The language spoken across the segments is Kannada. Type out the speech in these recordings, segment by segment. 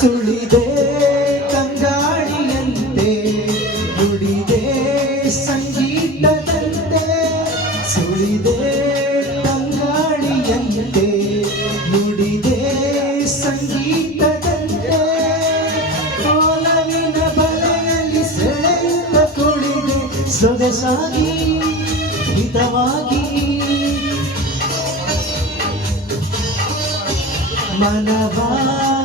ಸುಳಿದೆ ಕಂಗಾಳಿಯಂತೆ, ನುಡಿದೆ ಸಂಗೀತದಂತೆ. ಸುಳಿದೆ ಕಂಗಾಳಿಯಂತೆ, ನುಡಿದೆ ಸಂಗೀತದಂತೆ. ಕೋಲವಿನ ಬಲೆಯಲ್ಲಿ ಸೆಳೆಯುತ್ತ ಕುಳಿದೆ ಸೊಗಸಾಗಿ, ಹಿತವಾಗಿ. ಮನವಾನಿ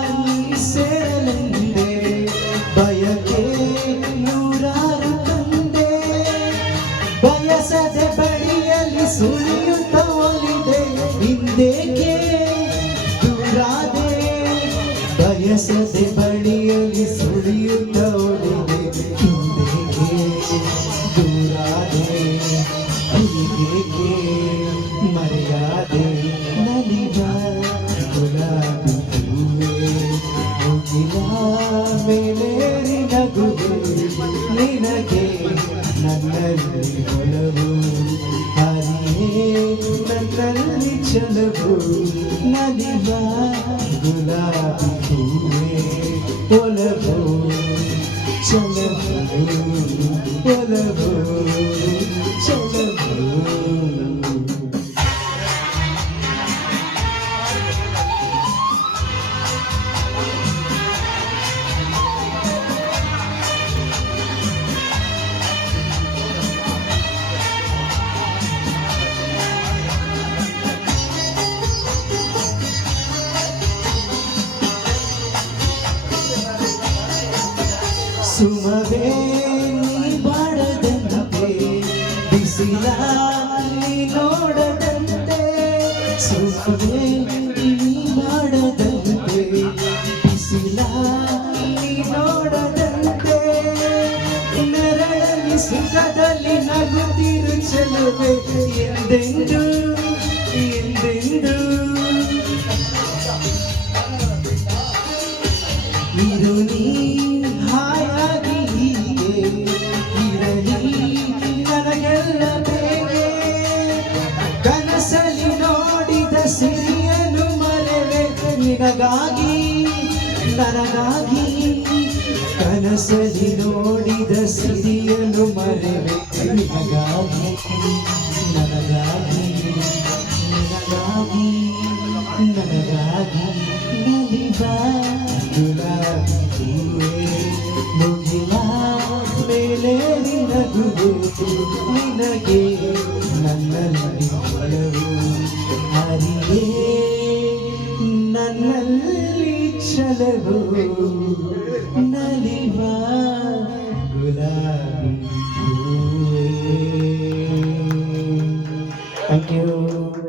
ಹಿಂದೇಕೆ ದೂರಾದೆ ಬಯಸದೆ ಬಳಿಯಲ್ಲಿ ಸುಳಿಯುತ್ತ ನಿನಗೆ ನನ್ನಲ್ಲಿ ಒಲವು ಹರಿಯೇ ನನ್ನಲ್ಲಿ ಚಲವು ನಲಿವ ಗುಲಾಬಿ ಹೂವೇ ಒಲವು ಚಲವು ಒಲವು ಸುಮವೇ ನೀ ಬಾಡದಂತೆ ಬಿಸಿಲ ನೀ ನೋಡದಂತೆ ಸುಮವೇ ನೀ ಬಾಡದಂತೆ ಬಿಸಿಲ ನೀ ನೋಡದಂತೆ ನೆರಳಲ್ಲಿ ಸುಖದಲ್ಲಿ ನಗುತ್ತಿರು ಚೆಲುವೆ ಎಂದೆಂದು ಎಂದೆಂದು ಇರು ನೀ ನಿನಗಾಗಿ ನನಗಾಗಿ ಕನಸಲಿ ನೋಡಿದ ಸಿರಿಯನ್ನು ಮರೆವೆ. ನಿನಗಾಗಿ ನನಗಾಗಿ ನನಗಾಗಿ ನನಗಾಗಿ ನಲಿವ ಗುಲಾಬಿ ಹೂವೇ ಮುಗಿಲ ಮೇಲೆ ನಿನಗುವೆ ನಿನಗೆ লেবু